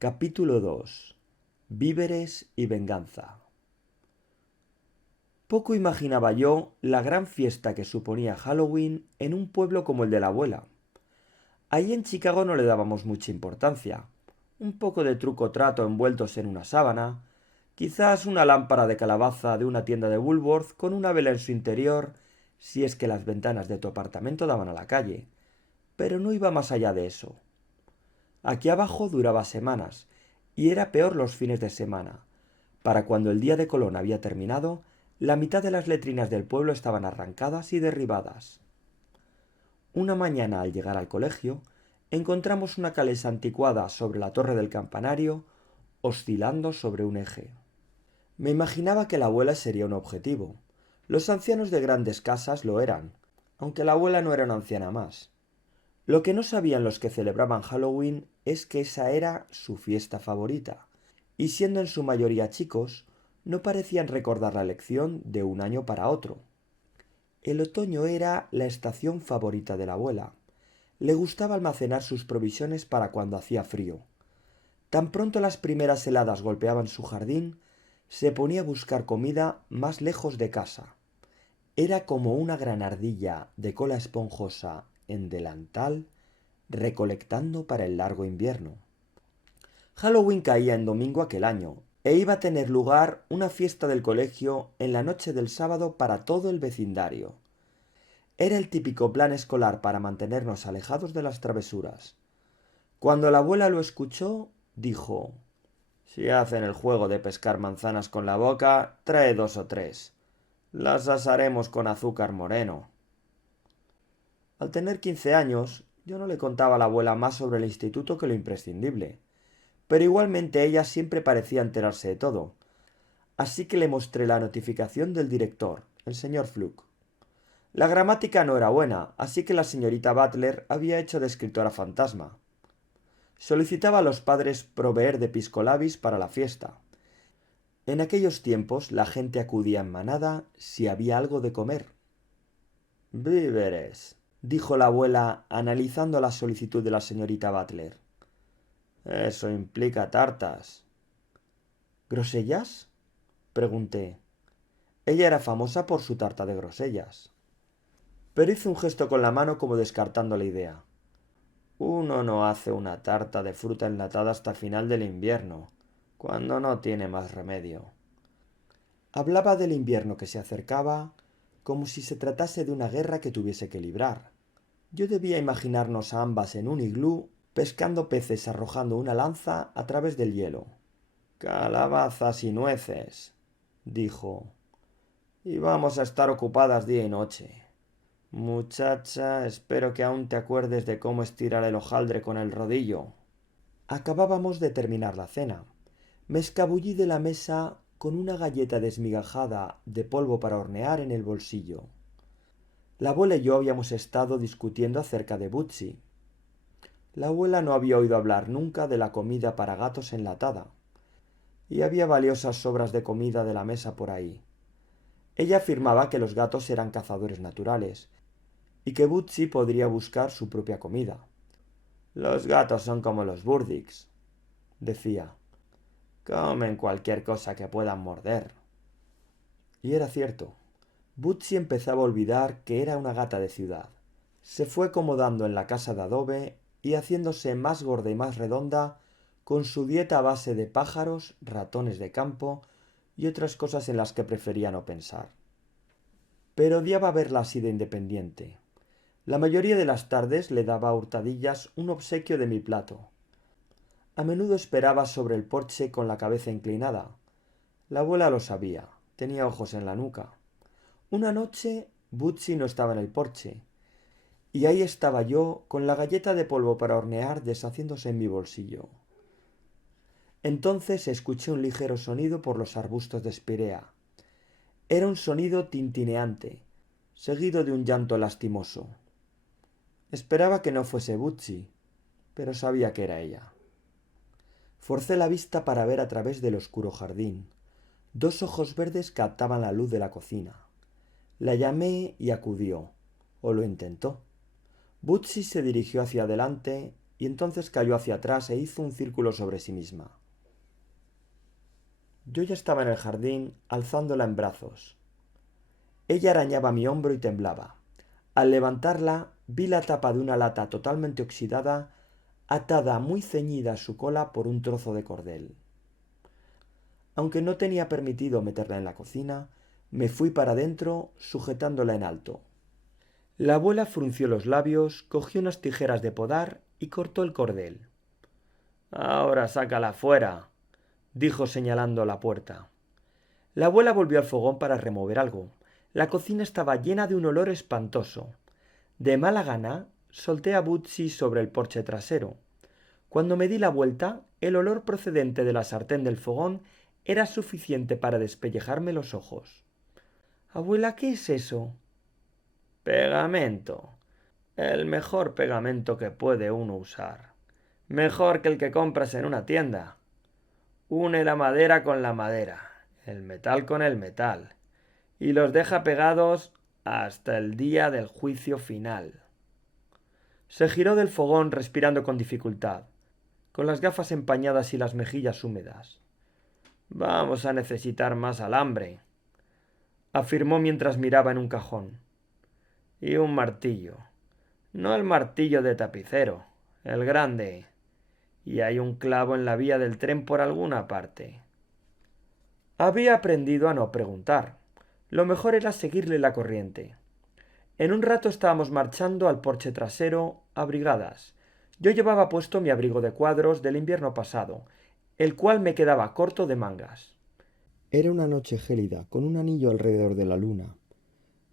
Capítulo 2. Víveres y venganza. Poco imaginaba yo la gran fiesta que suponía Halloween en un pueblo como el de la abuela. Allí en Chicago no le dábamos mucha importancia. Un poco de truco-trato envueltos en una sábana, quizás una lámpara de calabaza de una tienda de Woolworth con una vela en su interior, si es que las ventanas de tu apartamento daban a la calle. Pero no iba más allá de eso. Aquí abajo duraba semanas, y era peor los fines de semana. Para cuando el día de Colón había terminado, la mitad de las letrinas del pueblo estaban arrancadas y derribadas. Una mañana al llegar al colegio, encontramos una calesa anticuada sobre la torre del campanario, oscilando sobre un eje. Me imaginaba que la abuela sería un objetivo. Los ancianos de grandes casas lo eran, aunque la abuela no era una anciana más. Lo que no sabían los que celebraban Halloween es que esa era su fiesta favorita, y siendo en su mayoría chicos, no parecían recordar la lección de un año para otro. El otoño era la estación favorita de la abuela. Le gustaba almacenar sus provisiones para cuando hacía frío. Tan pronto las primeras heladas golpeaban su jardín, se ponía a buscar comida más lejos de casa. Era como una gran ardilla de cola esponjosa en delantal, recolectando para el largo invierno. Halloween caía en domingo aquel año, e iba a tener lugar una fiesta del colegio en la noche del sábado para todo el vecindario. Era el típico plan escolar para mantenernos alejados de las travesuras. Cuando la abuela lo escuchó, dijo: «Si hacen el juego de pescar manzanas con la boca, trae 2 o 3. Las asaremos con azúcar moreno». Al tener 15 años, yo no le contaba a la abuela más sobre el instituto que lo imprescindible, pero igualmente ella siempre parecía enterarse de todo, así que le mostré la notificación del director, el señor Fluke. La gramática no era buena, así que la señorita Butler había hecho de escritora fantasma. Solicitaba a los padres proveer de piscolabis para la fiesta. En aquellos tiempos la gente acudía en manada si había algo de comer. «Víveres», dijo la abuela analizando la solicitud de la señorita Butler. «Eso implica tartas». «¿Grosellas?», pregunté. Ella era famosa por su tarta de grosellas. Pero hizo un gesto con la mano como descartando la idea. «Uno no hace una tarta de fruta enlatada hasta final del invierno, cuando no tiene más remedio». Hablaba del invierno que se acercaba como si se tratase de una guerra que tuviese que librar. Yo debía imaginarnos a ambas en un iglú, pescando peces arrojando una lanza a través del hielo. «Calabazas y nueces», dijo, «y vamos a estar ocupadas día y noche. Muchacha, espero que aún te acuerdes de cómo estirar el hojaldre con el rodillo». Acabábamos de terminar la cena. Me escabullí de la mesa con una galleta desmigajada de polvo para hornear en el bolsillo. La abuela y yo habíamos estado discutiendo acerca de Bootsy. La abuela no había oído hablar nunca de la comida para gatos enlatada, y había valiosas sobras de comida de la mesa por ahí. Ella afirmaba que los gatos eran cazadores naturales, y que Bootsy podría buscar su propia comida. «Los gatos son como los Burdicks», decía. «Comen cualquier cosa que puedan morder». Y era cierto. Bootsy empezaba a olvidar que era una gata de ciudad. Se fue acomodando en la casa de adobe y haciéndose más gorda y más redonda con su dieta a base de pájaros, ratones de campo y otras cosas en las que prefería no pensar. Pero odiaba verla así de independiente. La mayoría de las tardes le daba a hurtadillas un obsequio de mi plato. A menudo esperaba sobre el porche con la cabeza inclinada. La abuela lo sabía, tenía ojos en la nuca. Una noche Bootsy no estaba en el porche, y ahí estaba yo con la galleta de polvo para hornear deshaciéndose en mi bolsillo. Entonces escuché un ligero sonido por los arbustos de espirea. Era un sonido tintineante, seguido de un llanto lastimoso. Esperaba que no fuese Bootsy, pero sabía que era ella. Forcé la vista para ver a través del oscuro jardín. 2 ojos verdes captaban la luz de la cocina. La llamé y acudió, o lo intentó. Bootsy se dirigió hacia adelante y entonces cayó hacia atrás e hizo un círculo sobre sí misma. Yo ya estaba en el jardín, alzándola en brazos. Ella arañaba mi hombro y temblaba. Al levantarla, vi la tapa de una lata totalmente oxidada, atada muy ceñida a su cola por un trozo de cordel. Aunque no tenía permitido meterla en la cocina, me fui para dentro, sujetándola en alto. La abuela frunció los labios, cogió unas tijeras de podar y cortó el cordel. «Ahora sácala fuera», dijo señalando la puerta. La abuela volvió al fogón para remover algo. La cocina estaba llena de un olor espantoso. De mala gana, solté a Bootsy sobre el porche trasero. Cuando me di la vuelta, el olor procedente de la sartén del fogón era suficiente para despellejarme los ojos. «Abuela, ¿qué es eso?» «Pegamento. El mejor pegamento que puede uno usar. Mejor que el que compras en una tienda. Une la madera con la madera, el metal con el metal, y los deja pegados hasta el día del juicio final». Se giró del fogón respirando con dificultad, con las gafas empañadas y las mejillas húmedas. «Vamos a necesitar más alambre», afirmó mientras miraba en un cajón. «Y un martillo. No el martillo de tapicero, el grande. Y hay un clavo en la vía del tren por alguna parte». Había aprendido a no preguntar. Lo mejor era seguirle la corriente. En un rato estábamos marchando al porche trasero, abrigadas. Yo llevaba puesto mi abrigo de cuadros del invierno pasado, el cual me quedaba corto de mangas. Era una noche gélida, con un anillo alrededor de la luna.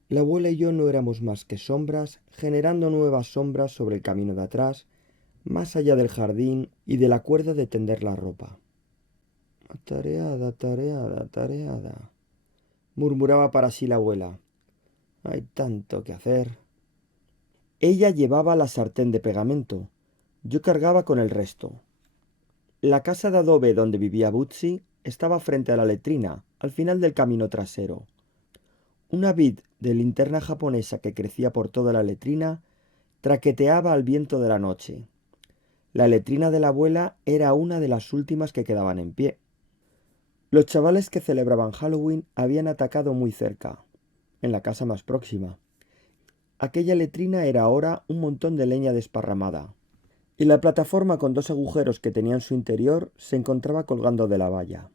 La abuela y yo no éramos más que sombras, generando nuevas sombras sobre el camino de atrás, más allá del jardín y de la cuerda de tender la ropa. «Atareada, atareada, atareada», murmuraba para sí la abuela. «Hay tanto que hacer». Ella llevaba la sartén de pegamento. Yo cargaba con el resto. La casa de adobe donde vivía Bootsy estaba frente a la letrina, al final del camino trasero. Una vid de linterna japonesa que crecía por toda la letrina traqueteaba al viento de la noche. La letrina de la abuela era una de las últimas que quedaban en pie. Los chavales que celebraban Halloween habían atacado muy cerca, en la casa más próxima. Aquella letrina era ahora un montón de leña desparramada, y la plataforma con dos agujeros que tenía en su interior se encontraba colgando de la valla.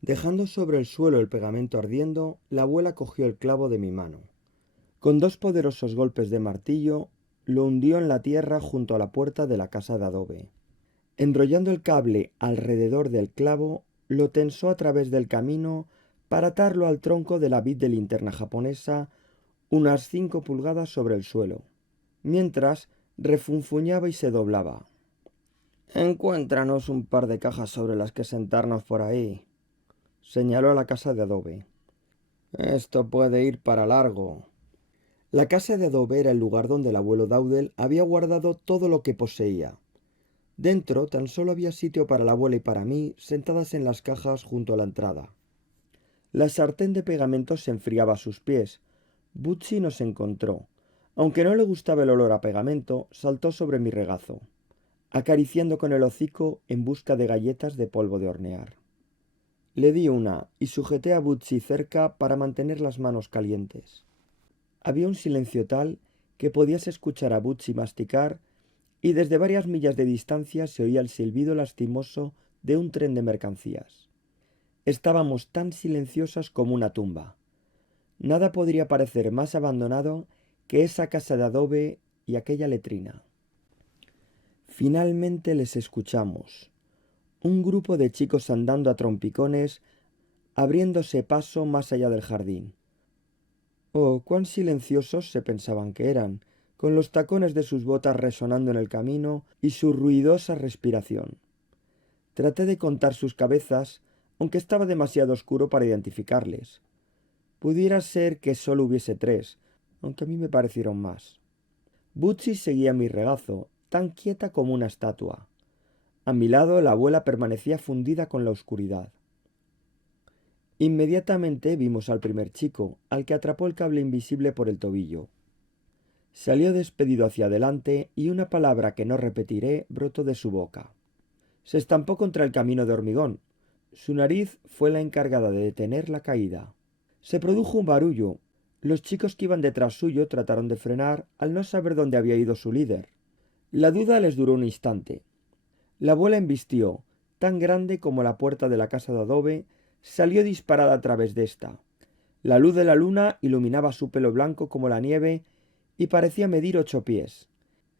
Dejando sobre el suelo el pegamento ardiendo, la abuela cogió el clavo de mi mano. Con dos poderosos golpes de martillo, lo hundió en la tierra junto a la puerta de la casa de adobe. Enrollando el cable alrededor del clavo, lo tensó a través del camino para atarlo al tronco de la vid de linterna japonesa unas 5 pulgadas sobre el suelo, mientras refunfuñaba y se doblaba. «Encuéntranos un par de cajas sobre las que sentarnos por ahí», señaló a la casa de adobe. «Esto puede ir para largo». La casa de adobe era el lugar donde el abuelo Dowdell había guardado todo lo que poseía. Dentro tan solo había sitio para la abuela y para mí, sentadas en las cajas junto a la entrada. La sartén de pegamento se enfriaba a sus pies. Bootsy nos encontró. Aunque no le gustaba el olor a pegamento, saltó sobre mi regazo, acariciando con el hocico en busca de galletas de polvo de hornear. Le di una y sujeté a Bootsy cerca para mantener las manos calientes. Había un silencio tal que podías escuchar a Bootsy masticar y desde varias millas de distancia se oía el silbido lastimoso de un tren de mercancías. Estábamos tan silenciosas como una tumba. Nada podría parecer más abandonado que esa casa de adobe y aquella letrina. Finalmente les escuchamos. Un grupo de chicos andando a trompicones, abriéndose paso más allá del jardín. Oh, cuán silenciosos se pensaban que eran, con los tacones de sus botas resonando en el camino y su ruidosa respiración. Traté de contar sus cabezas, aunque estaba demasiado oscuro para identificarles. Pudiera ser que solo hubiese 3, aunque a mí me parecieron más. Bootsy seguía mi regazo, tan quieta como una estatua. A mi lado la abuela permanecía fundida con la oscuridad. Inmediatamente vimos al primer chico, al que atrapó el cable invisible por el tobillo. Salió despedido hacia adelante y una palabra que no repetiré brotó de su boca. Se estampó contra el camino de hormigón. Su nariz fue la encargada de detener la caída. Se produjo un barullo. Los chicos que iban detrás suyo trataron de frenar al no saber dónde había ido su líder. La duda les duró un instante. La abuela embistió, tan grande como la puerta de la casa de adobe, salió disparada a través de ésta. La luz de la luna iluminaba su pelo blanco como la nieve y parecía medir 8 pies.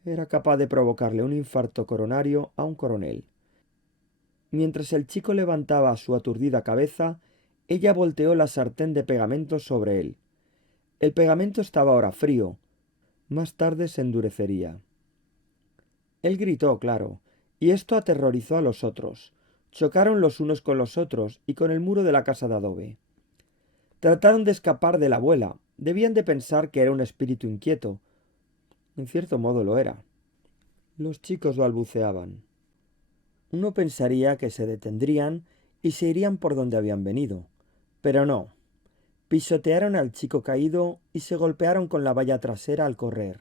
Era capaz de provocarle un infarto coronario a un coronel. Mientras el chico levantaba su aturdida cabeza, ella volteó la sartén de pegamento sobre él. El pegamento estaba ahora frío. Más tarde se endurecería. Él gritó, claro, y esto aterrorizó a los otros. Chocaron los unos con los otros y con el muro de la casa de adobe. Trataron de escapar de la abuela. Debían de pensar que era un espíritu inquieto. En cierto modo lo era. Los chicos balbuceaban. Uno pensaría que se detendrían y se irían por donde habían venido. Pero no. Pisotearon al chico caído y se golpearon con la valla trasera al correr.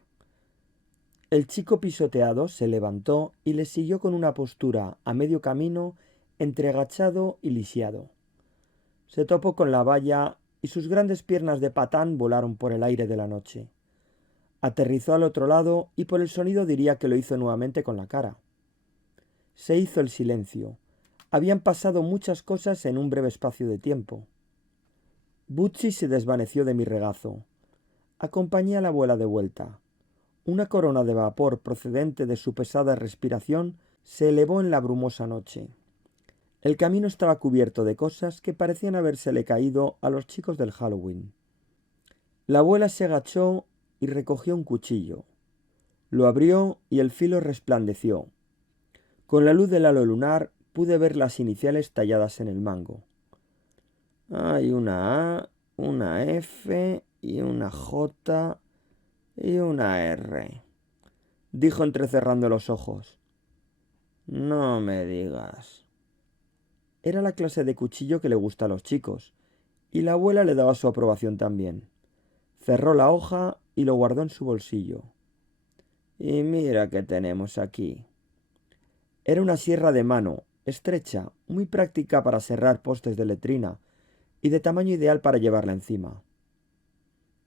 El chico pisoteado se levantó y le siguió con una postura a medio camino entre agachado y lisiado. Se topó con la valla y sus grandes piernas de patán volaron por el aire de la noche. Aterrizó al otro lado y por el sonido diría que lo hizo nuevamente con la cara. Se hizo el silencio. Habían pasado muchas cosas en un breve espacio de tiempo. Butchie se desvaneció de mi regazo. Acompañé a la abuela de vuelta. Una corona de vapor procedente de su pesada respiración se elevó en la brumosa noche. El camino estaba cubierto de cosas que parecían habérsele caído a los chicos del Halloween. La abuela se agachó y recogió un cuchillo. Lo abrió y el filo resplandeció. Con la luz del halo lunar pude ver las iniciales talladas en el mango. Hay una A, una F y una J y una R, dijo entrecerrando los ojos. No me digas. Era la clase de cuchillo que le gusta a los chicos, y la abuela le daba su aprobación también. Cerró la hoja y lo guardó en su bolsillo. Y mira qué tenemos aquí. Era una sierra de mano, estrecha, muy práctica para serrar postes de letrina, y de tamaño ideal para llevarla encima.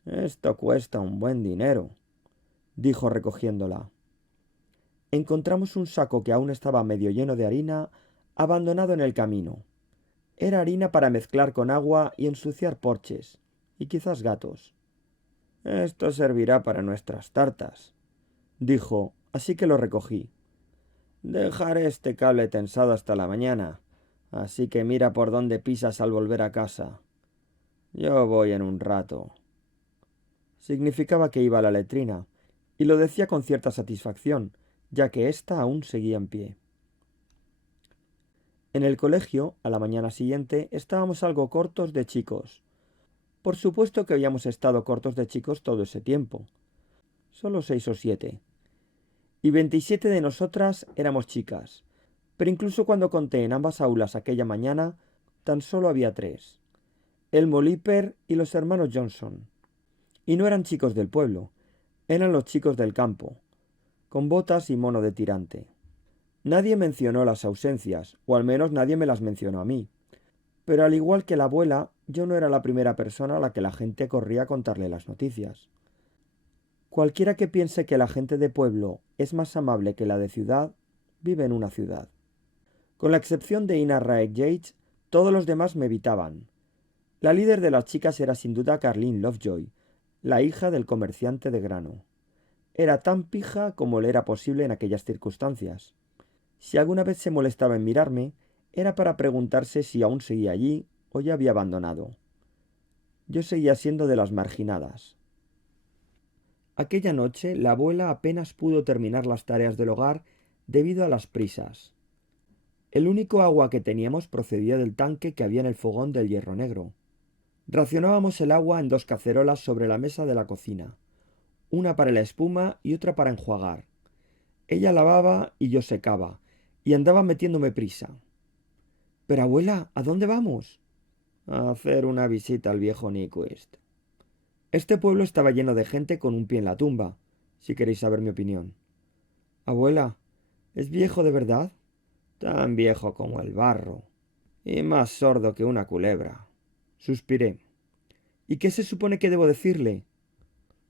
Esto cuesta un buen dinero, dijo recogiéndola. Encontramos un saco que aún estaba medio lleno de harina, abandonado en el camino. Era harina para mezclar con agua y ensuciar porches, y quizás gatos. Esto servirá para nuestras tartas, dijo, así que lo recogí. Dejaré este cable tensado hasta la mañana, así que mira por dónde pisas al volver a casa. Yo voy en un rato. Significaba que iba a la letrina, y lo decía con cierta satisfacción, ya que ésta aún seguía en pie. En el colegio, a la mañana siguiente, estábamos algo cortos de chicos. Por supuesto que habíamos estado cortos de chicos todo ese tiempo. Solo 6 o 7. Y 27 de nosotras éramos chicas. Pero incluso cuando conté en ambas aulas aquella mañana, tan solo había 3. Elmo Lipper y los hermanos Johnson. Y no eran chicos del pueblo, eran los chicos del campo, con botas y mono de tirante. Nadie mencionó las ausencias, o al menos nadie me las mencionó a mí. Pero al igual que la abuela, yo no era la primera persona a la que la gente corría a contarle las noticias. Cualquiera que piense que la gente de pueblo es más amable que la de ciudad, vive en una ciudad. Con la excepción de Ina Raek Yates, todos los demás me evitaban. La líder de las chicas era sin duda Carlene Lovejoy, la hija del comerciante de grano. Era tan pija como le era posible en aquellas circunstancias. Si alguna vez se molestaba en mirarme, era para preguntarse si aún seguía allí o ya había abandonado. Yo seguía siendo de las marginadas. Aquella noche la abuela apenas pudo terminar las tareas del hogar debido a las prisas. El único agua que teníamos procedía del tanque que había en el fogón del Hierro Negro. Racionábamos el agua en 2 cacerolas sobre la mesa de la cocina, una para la espuma y otra para enjuagar. Ella lavaba y yo secaba, y andaba metiéndome prisa. Pero abuela, ¿a dónde vamos? A hacer una visita al viejo Nyquist. Este pueblo estaba lleno de gente con un pie en la tumba, si queréis saber mi opinión. Abuela, ¿es viejo de verdad? Tan viejo como el barro, y más sordo que una culebra. Suspiré. ¿Y qué se supone que debo decirle?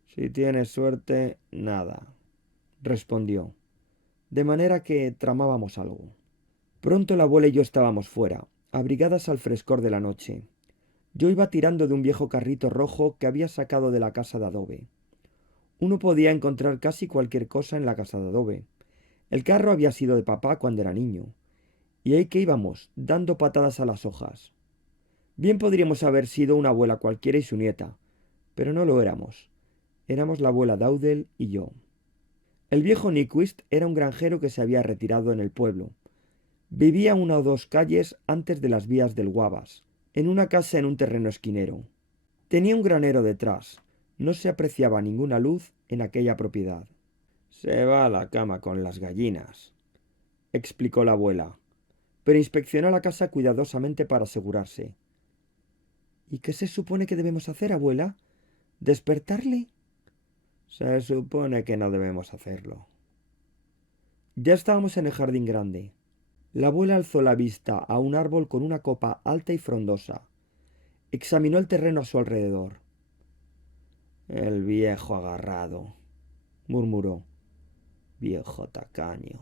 Si tienes suerte, nada, respondió, de manera que tramábamos algo. Pronto la abuela y yo estábamos fuera, abrigadas al frescor de la noche. Yo iba tirando de un viejo carrito rojo que había sacado de la casa de adobe. Uno podía encontrar casi cualquier cosa en la casa de adobe. El carro había sido de papá cuando era niño, y ahí que íbamos, dando patadas a las hojas. Bien podríamos haber sido una abuela cualquiera y su nieta, pero no lo éramos. Éramos la abuela Dowdell y yo. El viejo Nyquist era un granjero que se había retirado en el pueblo. Vivía una o dos calles antes de las vías del Wabash, en una casa en un terreno esquinero. Tenía un granero detrás. No se apreciaba ninguna luz en aquella propiedad. Se va a la cama con las gallinas, explicó la abuela, pero inspeccionó la casa cuidadosamente para asegurarse. ¿Y qué se supone que debemos hacer, abuela? ¿Despertarle? Se supone que no debemos hacerlo. Ya estábamos en el jardín grande. La abuela alzó la vista a un árbol con una copa alta y frondosa. Examinó el terreno a su alrededor. El viejo agarrado, murmuró. Viejo tacaño.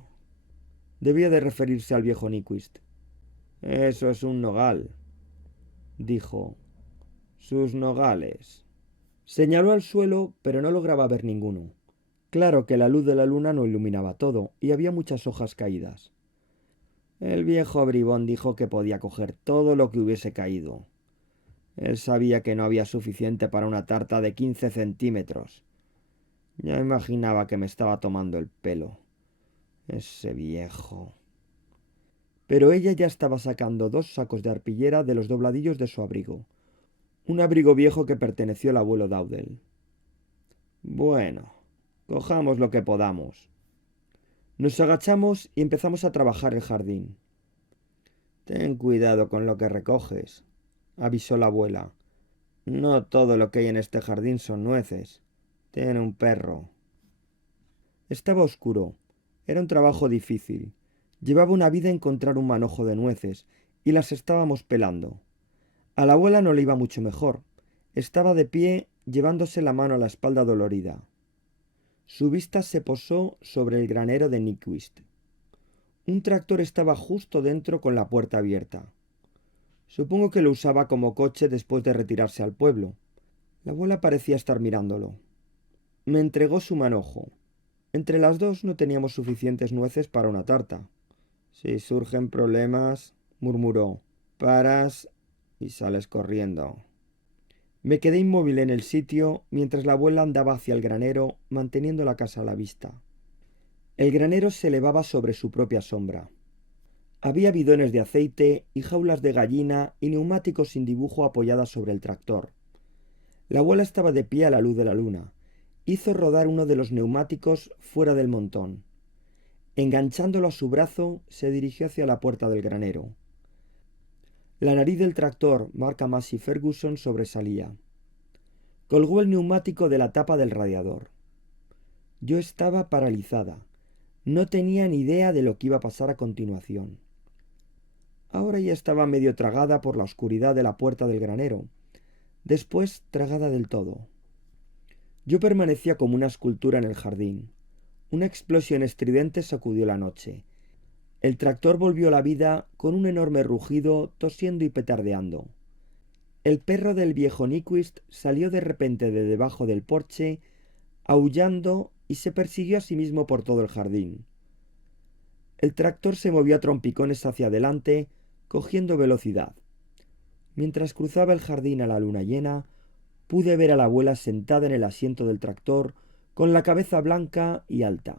Debía de referirse al viejo Nyquist. Eso es un nogal, dijo. Sus nogales. Señaló al suelo, pero no lograba ver ninguno. Claro que la luz de la luna no iluminaba todo, y había muchas hojas caídas. El viejo bribón dijo que podía coger todo lo que hubiese caído. Él sabía que no había suficiente para una tarta de 15 centímetros. Ya imaginaba que me estaba tomando el pelo. Ese viejo. Pero ella ya estaba sacando 2 sacos de arpillera de los dobladillos de su abrigo. Un abrigo viejo que perteneció al abuelo Dowdell. Bueno, cojamos lo que podamos. Nos agachamos y empezamos a trabajar el jardín. Ten cuidado con lo que recoges, avisó la abuela. No todo lo que hay en este jardín son nueces. Tiene un perro. Estaba oscuro. Era un trabajo difícil. Llevaba una vida encontrar un manojo de nueces, y las estábamos pelando. A la abuela no le iba mucho mejor. Estaba de pie, llevándose la mano a la espalda dolorida. Su vista se posó sobre el granero de Nyquist. Un tractor estaba justo dentro con la puerta abierta. Supongo que lo usaba como coche después de retirarse al pueblo. La abuela parecía estar mirándolo. Me entregó su manojo. Entre las dos no teníamos suficientes nueces para una tarta. Si surgen problemas, murmuró, paras y sales corriendo. Me quedé inmóvil en el sitio mientras la abuela andaba hacia el granero, manteniendo la casa a la vista. El granero se elevaba sobre su propia sombra. Había bidones de aceite y jaulas de gallina y neumáticos sin dibujo apoyadas sobre el tractor. La abuela estaba de pie a la luz de la luna. Hizo rodar uno de los neumáticos fuera del montón. Enganchándolo a su brazo, se dirigió hacia la puerta del granero. La nariz del tractor, marca Massey Ferguson, sobresalía. Colgó el neumático de la tapa del radiador. Yo estaba paralizada. No tenía ni idea de lo que iba a pasar a continuación. Ahora ya estaba medio tragada por la oscuridad de la puerta del granero, después tragada del todo. Yo permanecía como una escultura en el jardín. Una explosión estridente sacudió la noche. El tractor volvió a la vida con un enorme rugido, tosiendo y petardeando. El perro del viejo Nyquist salió de repente de debajo del porche, aullando, y se persiguió a sí mismo por todo el jardín. El tractor se movió a trompicones hacia adelante, cogiendo velocidad. Mientras cruzaba el jardín a la luna llena, pude ver a la abuela sentada en el asiento del tractor, con la cabeza blanca y alta.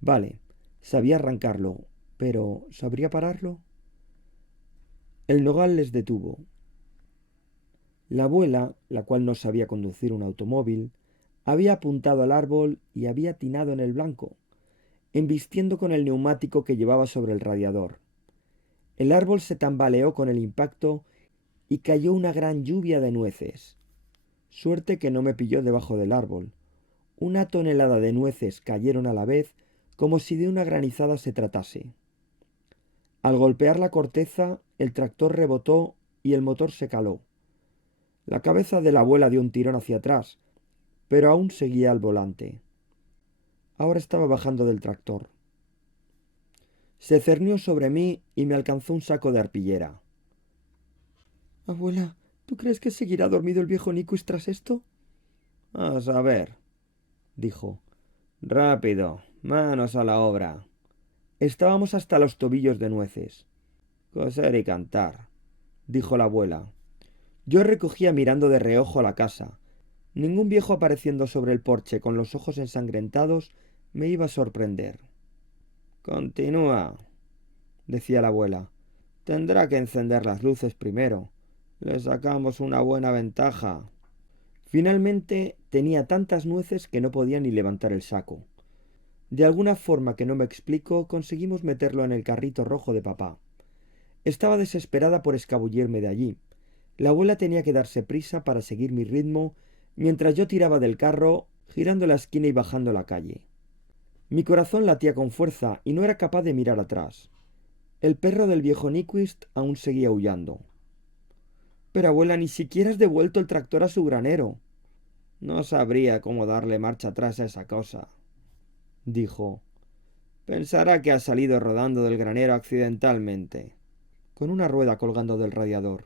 Vale, sabía arrancarlo, pero ¿sabría pararlo? El nogal les detuvo. La abuela, la cual no sabía conducir un automóvil, había apuntado al árbol y había atinado en el blanco, embistiendo con el neumático que llevaba sobre el radiador. El árbol se tambaleó con el impacto y cayó una gran lluvia de nueces. Suerte que no me pilló debajo del árbol. 1 tonelada de nueces cayeron a la vez como si de una granizada se tratase. Al golpear la corteza, el tractor rebotó y el motor se caló. La cabeza de la abuela dio un tirón hacia atrás, pero aún seguía al volante. Ahora estaba bajando del tractor. Se cernió sobre mí y me alcanzó un saco de arpillera. Abuela, ¿tú crees que seguirá dormido el viejo Nyquist tras esto? A saber, dijo. Rápido, manos a la obra. Estábamos hasta los tobillos de nueces. Coser y cantar, dijo la abuela. Yo recogía mirando de reojo la casa. Ningún viejo apareciendo sobre el porche con los ojos ensangrentados me iba a sorprender. Continúa, decía la abuela. Tendrá que encender las luces primero. Le sacamos una buena ventaja. Finalmente tenía tantas nueces que no podía ni levantar el saco. De alguna forma que no me explico, conseguimos meterlo en el carrito rojo de papá. Estaba desesperada por escabullirme de allí. La abuela tenía que darse prisa para seguir mi ritmo, mientras yo tiraba del carro, girando la esquina y bajando la calle. Mi corazón latía con fuerza y no era capaz de mirar atrás. El perro del viejo Nyquist aún seguía aullando. Pero abuela, ni siquiera has devuelto el tractor a su granero. No sabría cómo darle marcha atrás a esa cosa, dijo. Pensará que ha salido rodando del granero accidentalmente, con una rueda colgando del radiador.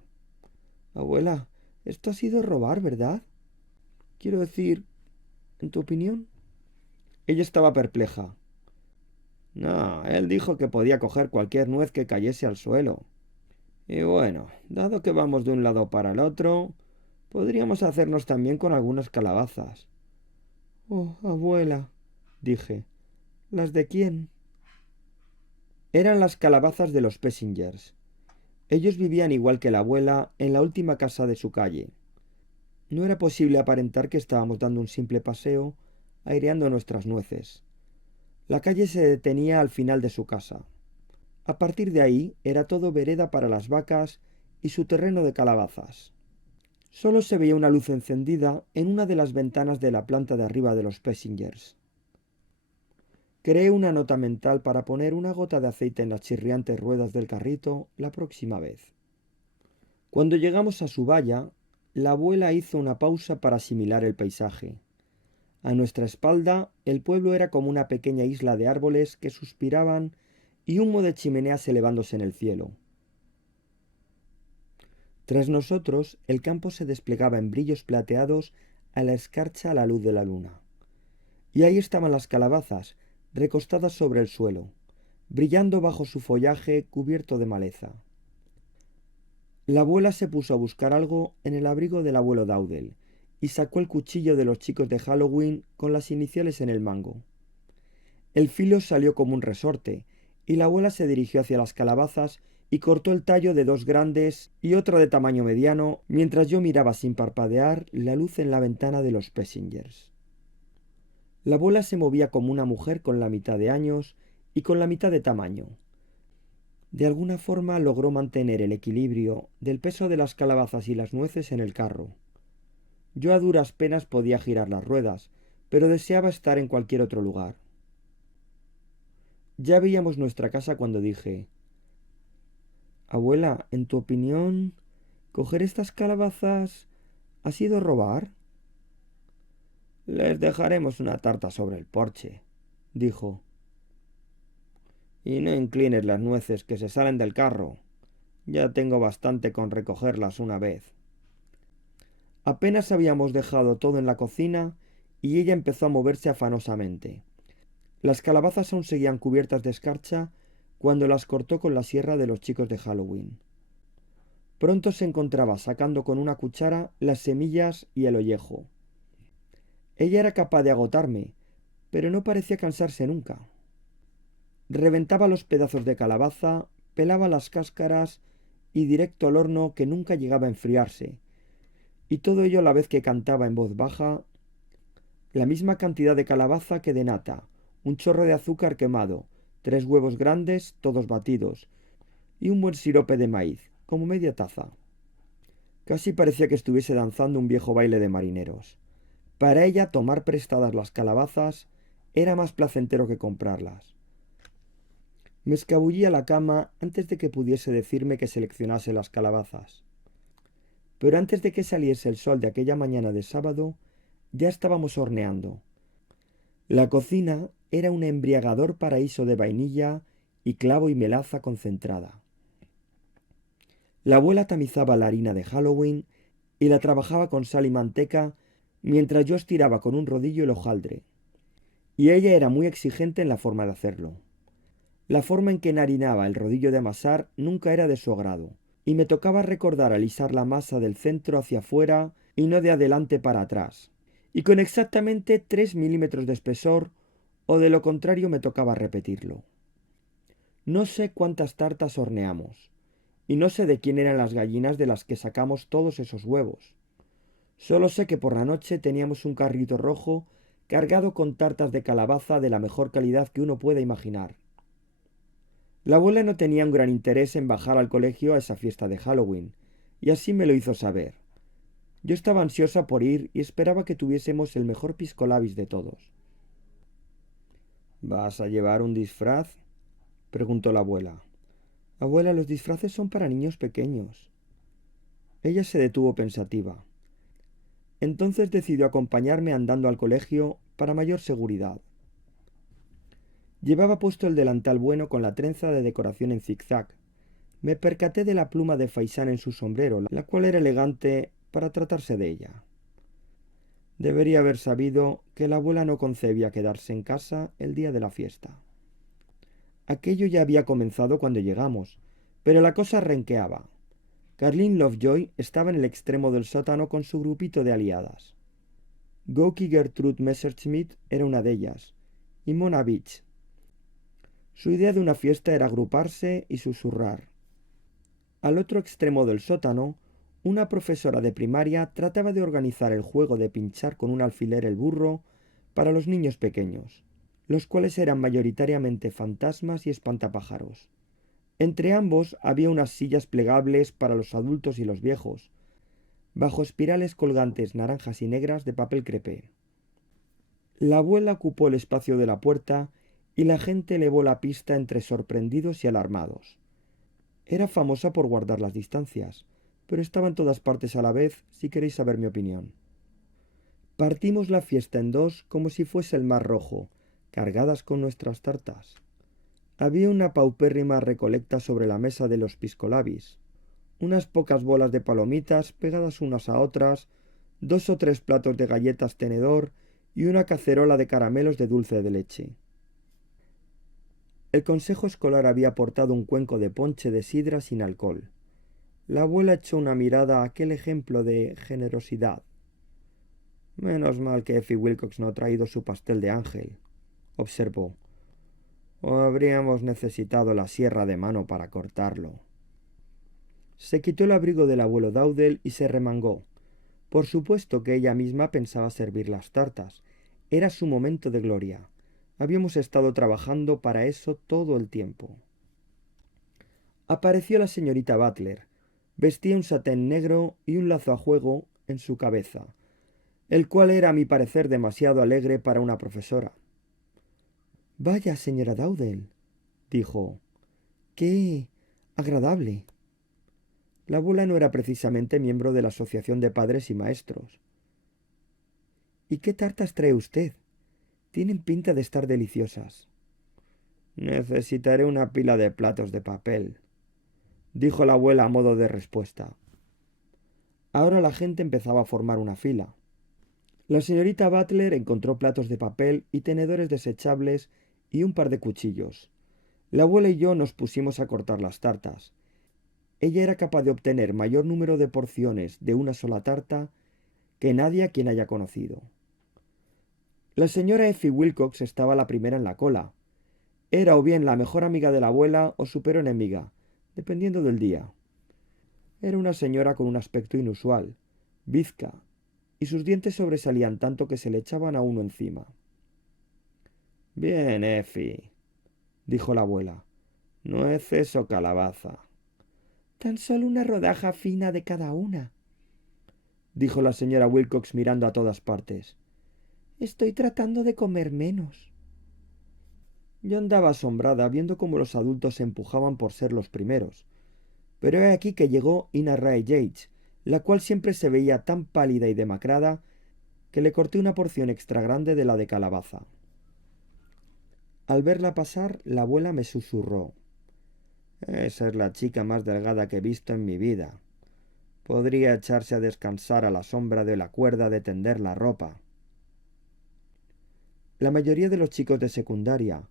Abuela, esto ha sido robar, ¿verdad? Quiero decir, ¿en tu opinión? Ella estaba perpleja. No, él dijo que podía coger cualquier nuez que cayese al suelo. Y bueno, dado que vamos de un lado para el otro, podríamos hacernos también con algunas calabazas. Oh, abuela, dije. ¿Las de quién? Eran las calabazas de los Pessingers. Ellos vivían igual que la abuela en la última casa de su calle. No era posible aparentar que estábamos dando un simple paseo, aireando nuestras nueces. La calle se detenía al final de su casa. A partir de ahí era todo vereda para las vacas y su terreno de calabazas. Solo se veía una luz encendida en una de las ventanas de la planta de arriba de los Pessingers. Creé una nota mental para poner una gota de aceite en las chirriantes ruedas del carrito la próxima vez. Cuando llegamos a su valla, la abuela hizo una pausa para asimilar el paisaje. A nuestra espalda, el pueblo era como una pequeña isla de árboles que suspiraban y humo de chimeneas elevándose en el cielo. Tras nosotros, el campo se desplegaba en brillos plateados a la escarcha a la luz de la luna. Y ahí estaban las calabazas, recostadas sobre el suelo, brillando bajo su follaje cubierto de maleza. La abuela se puso a buscar algo en el abrigo del abuelo Dowdell y sacó el cuchillo de los chicos de Halloween con las iniciales en el mango. El filo salió como un resorte, y la abuela se dirigió hacia las calabazas y cortó el tallo de 2 grandes y otra de tamaño mediano, mientras yo miraba sin parpadear la luz en la ventana de los Pessingers. La abuela se movía como una mujer con la mitad de años y con la mitad de tamaño. De alguna forma logró mantener el equilibrio del peso de las calabazas y las nueces en el carro. Yo a duras penas podía girar las ruedas, pero deseaba estar en cualquier otro lugar. Ya veíamos nuestra casa cuando dije: Abuela, en tu opinión, ¿coger estas calabazas ha sido robar? Les dejaremos una tarta sobre el porche, dijo. Y no inclines las nueces que se salen del carro. Ya tengo bastante con recogerlas una vez. Apenas habíamos dejado todo en la cocina y ella empezó a moverse afanosamente. Las calabazas aún seguían cubiertas de escarcha cuando las cortó con la sierra de los chicos de Halloween. Pronto se encontraba sacando con una cuchara las semillas y el ollejo. Ella era capaz de agotarme, pero no parecía cansarse nunca. Reventaba los pedazos de calabaza, pelaba las cáscaras y directo al horno que nunca llegaba a enfriarse, y todo ello a la vez que cantaba en voz baja la misma cantidad de calabaza que de nata, un chorro de azúcar quemado, 3 huevos grandes, todos batidos, y un buen sirope de maíz, como media taza. Casi parecía que estuviese danzando un viejo baile de marineros. Para ella tomar prestadas las calabazas era más placentero que comprarlas. Me escabullí a la cama antes de que pudiese decirme que seleccionase las calabazas. Pero antes de que saliese el sol de aquella mañana de sábado, ya estábamos horneando. La cocina era un embriagador paraíso de vainilla y clavo y melaza concentrada. La abuela tamizaba la harina de Halloween y la trabajaba con sal y manteca mientras yo estiraba con un rodillo el hojaldre. Y ella era muy exigente en la forma de hacerlo. La forma en que enharinaba el rodillo de amasar nunca era de su agrado, y me tocaba recordar alisar la masa del centro hacia afuera y no de adelante para atrás, y con exactamente 3 milímetros de espesor, o de lo contrario me tocaba repetirlo. No sé cuántas tartas horneamos, y no sé de quién eran las gallinas de las que sacamos todos esos huevos. Solo sé que por la noche teníamos un carrito rojo cargado con tartas de calabaza de la mejor calidad que uno pueda imaginar. La abuela no tenía un gran interés en bajar al colegio a esa fiesta de Halloween, y así me lo hizo saber. Yo estaba ansiosa por ir y esperaba que tuviésemos el mejor pisco labis de todos. ¿Vas a llevar un disfraz?, preguntó la abuela. Abuela, los disfraces son para niños pequeños. Ella se detuvo pensativa. Entonces decidió acompañarme andando al colegio para mayor seguridad. Llevaba puesto el delantal bueno con la trenza de decoración en zigzag. Me percaté de la pluma de faisán en su sombrero, la cual era elegante para tratarse de ella. Debería haber sabido que la abuela no concebía quedarse en casa el día de la fiesta. Aquello ya había comenzado cuando llegamos, pero la cosa renqueaba. Carlin Lovejoy estaba en el extremo del sótano con su grupito de aliadas. Gouky Gertrude Messerschmitt era una de ellas, y Mona Beach. Su idea de una fiesta era agruparse y susurrar. Al otro extremo del sótano, una profesora de primaria trataba de organizar el juego de pinchar con un alfiler el burro para los niños pequeños, los cuales eran mayoritariamente fantasmas y espantapájaros. Entre ambos había unas sillas plegables para los adultos y los viejos, bajo espirales colgantes naranjas y negras de papel crepé. La abuela ocupó el espacio de la puerta y la gente elevó la pista entre sorprendidos y alarmados. Era famosa por guardar las distancias, pero estaba en todas partes a la vez, si queréis saber mi opinión. Partimos la fiesta en dos como si fuese el mar rojo, cargadas con nuestras tartas. Había una paupérrima recolecta sobre la mesa de los piscolabis, unas pocas bolas de palomitas pegadas unas a otras, 2 o 3 platos de galletas tenedor y una cacerola de caramelos de dulce de leche. El consejo escolar había aportado un cuenco de ponche de sidra sin alcohol. La abuela echó una mirada a aquel ejemplo de generosidad. Menos mal que Effie Wilcox no ha traído su pastel de ángel, observó. O habríamos necesitado la sierra de mano para cortarlo. Se quitó el abrigo del abuelo Dowdell y se remangó. Por supuesto que ella misma pensaba servir las tartas. Era su momento de gloria. Habíamos estado trabajando para eso todo el tiempo. Apareció la señorita Butler. Vestía un satén negro y un lazo a juego en su cabeza, el cual era a mi parecer demasiado alegre para una profesora. Vaya, señora Dowdell, dijo. ¡Qué agradable! La abuela no era precisamente miembro de la Asociación de Padres y Maestros. ¿Y qué tartas trae usted? Tienen pinta de estar deliciosas. Necesitaré una pila de platos de papel, dijo la abuela a modo de respuesta. Ahora la gente empezaba a formar una fila. La señorita Butler encontró platos de papel y tenedores desechables y un par de cuchillos. La abuela y yo nos pusimos a cortar las tartas. Ella era capaz de obtener mayor número de porciones de una sola tarta que nadie a quien haya conocido. La señora Effie Wilcox estaba la primera en la cola. Era o bien la mejor amiga de la abuela o su peor enemiga, dependiendo del día. Era una señora con un aspecto inusual, bizca, y sus dientes sobresalían tanto que se le echaban a uno encima. Bien, Effie, dijo la abuela. Nueces o calabaza. Tan solo una rodaja fina de cada una, dijo la señora Wilcox mirando a todas partes. Estoy tratando de comer menos. Yo andaba asombrada viendo cómo los adultos se empujaban por ser los primeros. Pero he aquí que llegó Ina Ray Yates, la cual siempre se veía tan pálida y demacrada que le corté una porción extra grande de la de calabaza. Al verla pasar, la abuela me susurró: Esa es la chica más delgada que he visto en mi vida. Podría echarse a descansar a la sombra de la cuerda de tender la ropa. La mayoría de los chicos de secundaria,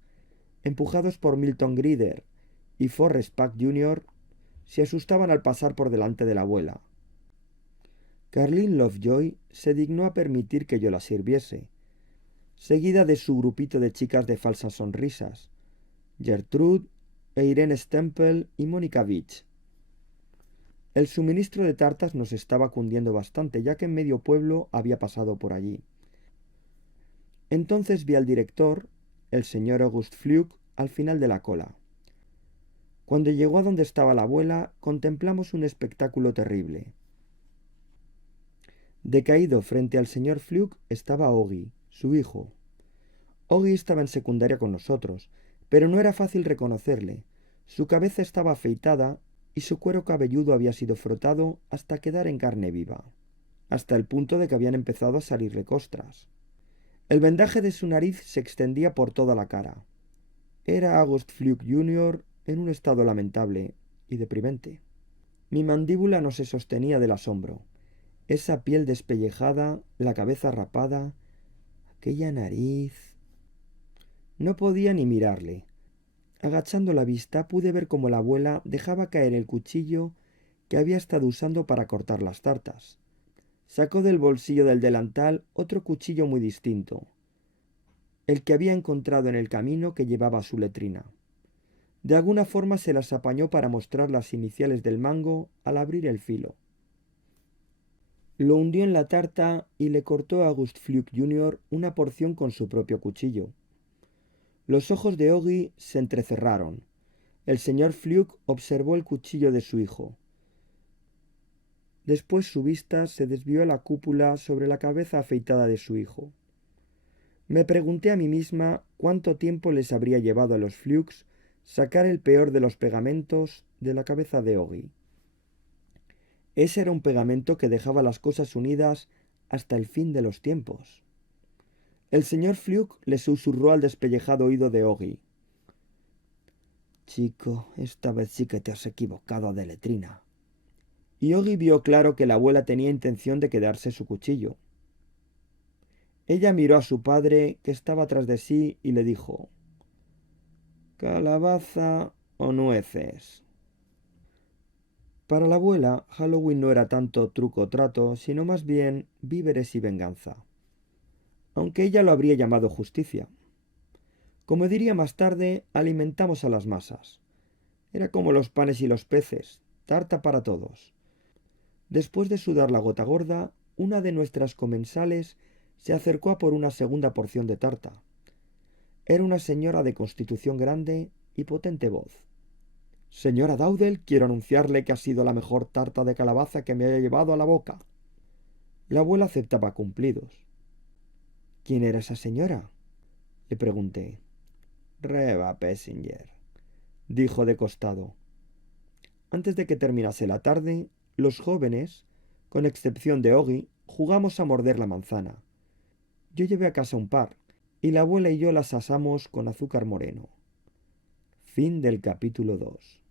empujados por Milton Grider y Forrest Pack Jr., se asustaban al pasar por delante de la abuela. Carlin Lovejoy se dignó a permitir que yo la sirviese, seguida de su grupito de chicas de falsas sonrisas, Gertrude e Irene Stempel y Mónica Beach. El suministro de tartas nos estaba cundiendo bastante, ya que medio pueblo había pasado por allí. Entonces vi al director, el señor August Fluke, al final de la cola. Cuando llegó a donde estaba la abuela, contemplamos un espectáculo terrible. Decaído frente al señor Fluke estaba Oggy, su hijo. Oggy estaba en secundaria con nosotros, pero no era fácil reconocerle. Su cabeza estaba afeitada y su cuero cabelludo había sido frotado hasta quedar en carne viva, hasta el punto de que habían empezado a salirle costras. El vendaje de su nariz se extendía por toda la cara. Era August Fluke Jr. en un estado lamentable y deprimente. Mi mandíbula no se sostenía del asombro. Esa piel despellejada, la cabeza rapada, aquella nariz. No podía ni mirarle. Agachando la vista pude ver cómo la abuela dejaba caer el cuchillo que había estado usando para cortar las tartas. Sacó del bolsillo del delantal otro cuchillo muy distinto, el que había encontrado en el camino que llevaba a su letrina. De alguna forma se las apañó para mostrar las iniciales del mango al abrir el filo. Lo hundió en la tarta y le cortó a August Fluke Jr. una porción con su propio cuchillo. Los ojos de Oggy se entrecerraron. El señor Fluke observó el cuchillo de su hijo. Después su vista se desvió a la cúpula sobre la cabeza afeitada de su hijo. Me pregunté a mí misma cuánto tiempo les habría llevado a los Flukes sacar el peor de los pegamentos de la cabeza de Oggy. Ese era un pegamento que dejaba las cosas unidas hasta el fin de los tiempos. El señor Fluke le susurró al despellejado oído de Oggy: Chico, esta vez sí que te has equivocado de letrina. Y Oggy vio claro que la abuela tenía intención de quedarse su cuchillo. Ella miró a su padre, que estaba tras de sí, y le dijo: ¿Calabaza o nueces? Para la abuela, Halloween no era tanto truco o trato, sino más bien víveres y venganza, aunque ella lo habría llamado justicia. Como diría más tarde, alimentamos a las masas. Era como los panes y los peces, tarta para todos. Después de sudar la gota gorda, una de nuestras comensales se acercó a por una segunda porción de tarta. Era una señora de constitución grande y potente voz. Señora Dowdell, quiero anunciarle que ha sido la mejor tarta de calabaza que me haya llevado a la boca. La abuela aceptaba cumplidos. ¿Quién era esa señora?, le pregunté. Reba Pessinger, dijo de costado. Antes de que terminase la tarde, los jóvenes, con excepción de Oggy, jugamos a morder la manzana. Yo llevé a casa un par, y la abuela y yo las asamos con azúcar moreno. Fin del capítulo 2.